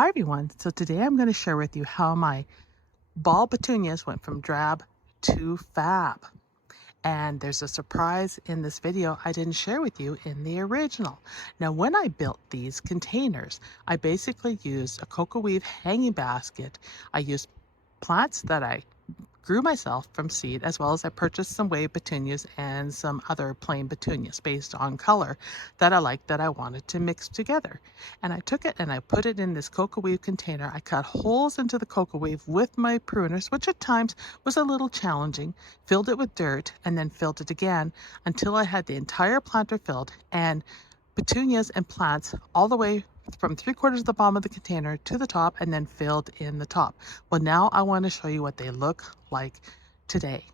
Hi everyone, so today I'm going to share with you how my Ball Petunias went from drab to fab. And there's a surprise in this video I didn't share with you in the original. Now when I built these containers, I basically used a cocoa weave hanging basket. I used plants that I grew myself from seed, as well as I purchased some Wave Petunias and some other plain petunias based on color that I liked that I wanted to mix together. And I took it and I put it in this cocoa weave container. I cut holes into the cocoa weave with my pruners, which at times was a little challenging, filled it with dirt, and then filled it again until I had the entire planter filled, and petunias and plants all the way from 3/4 of the bottom of the container to the top, and then filled in the top. Well, now I want to show you what they look like today.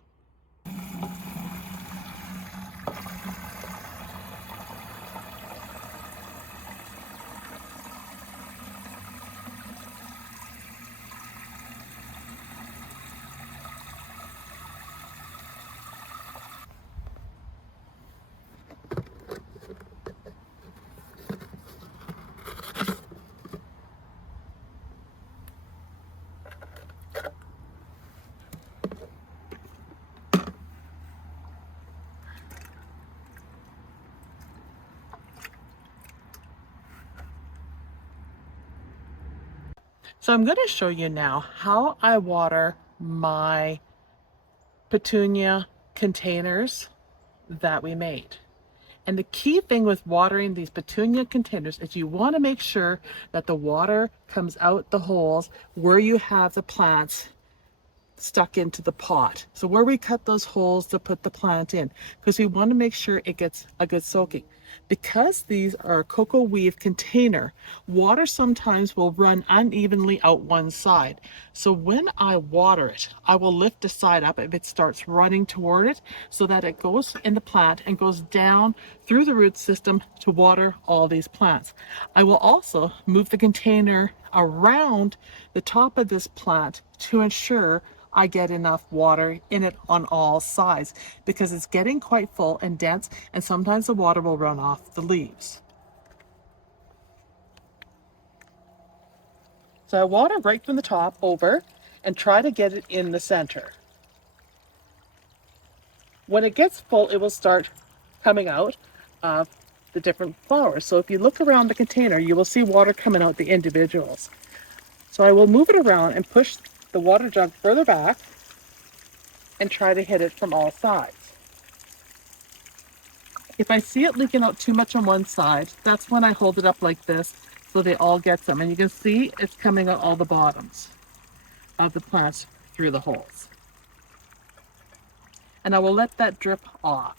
So I'm going to show you now how I water my petunia containers that we made. And the key thing with watering these petunia containers is you want to make sure that the water comes out the holes where you have the plants stuck into the pot. So where we cut those holes to put the plant in, because we want to make sure it gets a good soaking. Because these are cocoa weave container, water sometimes will run unevenly out one side. So when I water it, I will lift the side up if it starts running toward it so that it goes in the plant and goes down through the root system to water all these plants. I will also move the container around the top of this plant to ensure I get enough water in it on all sides, because it's getting quite full and dense, and sometimes the water will run off the leaves. So I water right from the top over and try to get it in the center. When it gets full, it will start coming out of the different flowers. So if you look around the container, you will see water coming out the individuals. So I will move it around and push the water jug further back and try to hit it from all sides. If I see it leaking out too much on one side, that's when I hold it up like this so they all get some. And you can see it's coming out all the bottoms of the plants through the holes. And I will let that drip off.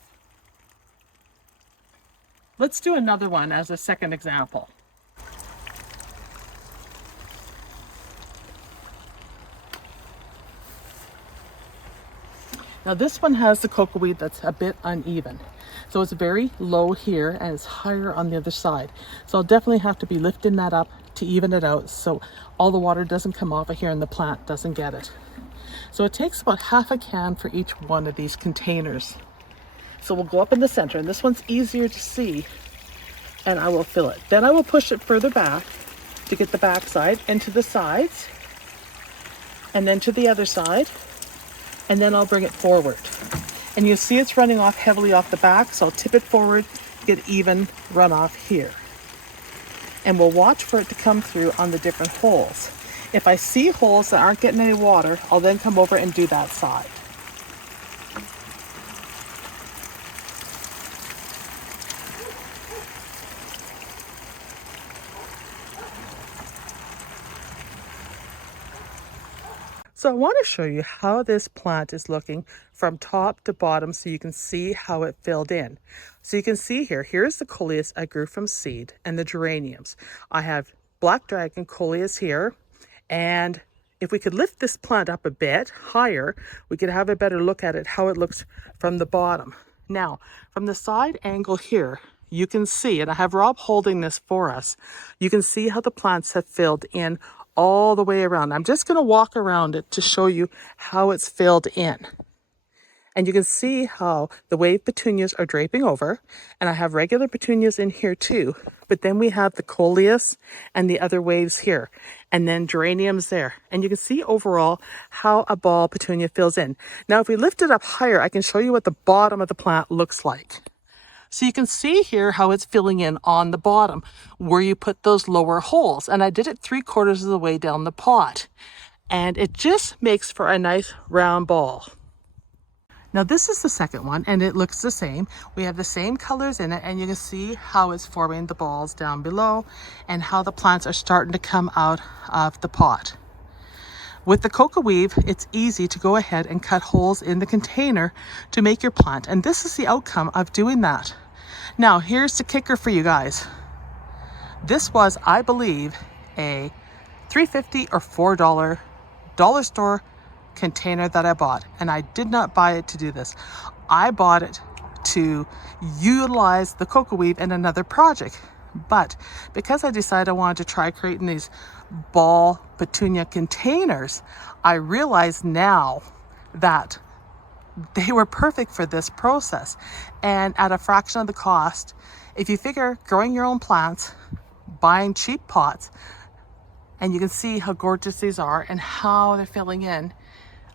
Let's do another one as a second example. Now this one has the cocoa weed that's a bit uneven. So it's very low here and it's higher on the other side. So I'll definitely have to be lifting that up to even it out so all the water doesn't come off of here and the plant doesn't get it. So it takes about half a can for each one of these containers. So we'll go up in the center, and this one's easier to see, and I will fill it. Then I will push it further back to get the back side and to the sides, and then to the other side. And then I'll bring it forward. And you'll see it's running off heavily off the back, so I'll tip it forward, get even runoff here. And we'll watch for it to come through on the different holes. If I see holes that aren't getting any water, I'll then come over and do that side. So I want to show you how this plant is looking from top to bottom so you can see how it filled in. So you can see here's the Coleus I grew from seed and the geraniums. I have black dragon Coleus here, and if we could lift this plant up a bit higher, we could have a better look at it, how it looks from the bottom. Now, from the side angle here, you can see, and I have Rob holding this for us, you can see how the plants have filled in all the way around. I'm just going to walk around it to show you how it's filled in. And you can see how the wave petunias are draping over. And I have regular petunias in here too. But then we have the Coleus and the other waves here. And then geraniums there. And you can see overall how a ball petunia fills in. Now, if we lift it up higher, I can show you what the bottom of the plant looks like. So you can see here how it's filling in on the bottom where you put those lower holes. And I did it 3/4 of the way down the pot. And it just makes for a nice round ball. Now this is the second one and it looks the same. We have the same colors in it and you can see how it's forming the balls down below and how the plants are starting to come out of the pot. With the cocoa weave, it's easy to go ahead and cut holes in the container to make your plant. And this is the outcome of doing that. Now here's the kicker for you guys. This was, I believe, a $3.50 or $4 dollar store container that I bought, and I did not buy it to do this. I bought it to utilize the cocoa weave in another project, but because I decided I wanted to try creating these ball petunia containers, I realize now that they were perfect for this process and at a fraction of the cost. If you figure growing your own plants, buying cheap pots, and you can see how gorgeous these are and how they're filling in,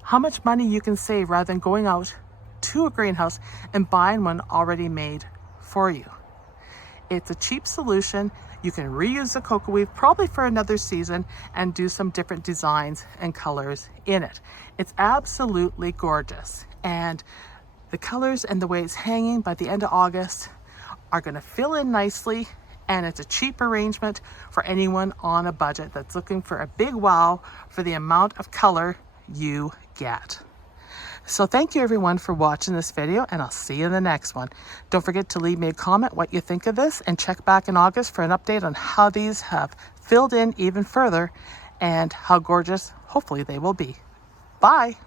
how much money you can save rather than going out to a greenhouse and buying one already made for you. It's a cheap solution. You can reuse the cocoa weave probably for another season and do some different designs and colors in it. It's absolutely gorgeous. And the colors and the way it's hanging by the end of August are going to fill in nicely. And it's a cheap arrangement for anyone on a budget that's looking for a big wow for the amount of color you get. So thank you everyone for watching this video, and I'll see you in the next one. Don't forget to leave me a comment what you think of this, and check back in August for an update on how these have filled in even further and how gorgeous hopefully they will be. Bye.